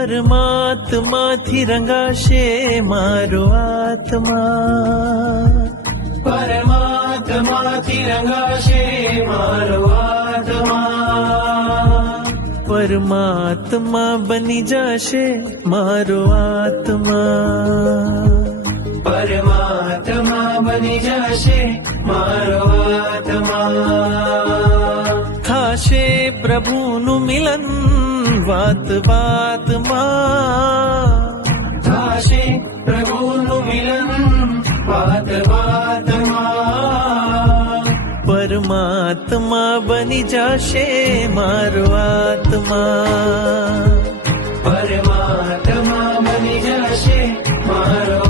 પરમાત્માથી રંગાશે મારો આત્મા, પરમાત્માથી રંગાશે મારો આત્મા, પરમાત્મા બની જશે મારો આત્મા, પરમાત્મા બની જશે મારો આત્મા. થાશે પ્રભુનું મિલન વાત વાતમાં, થાશે પ્રભુનું મિલન વાત વાતમાં, પરમાત્મા બની જશે મારો આત્મા, પરમાત્મા બની જશે મારો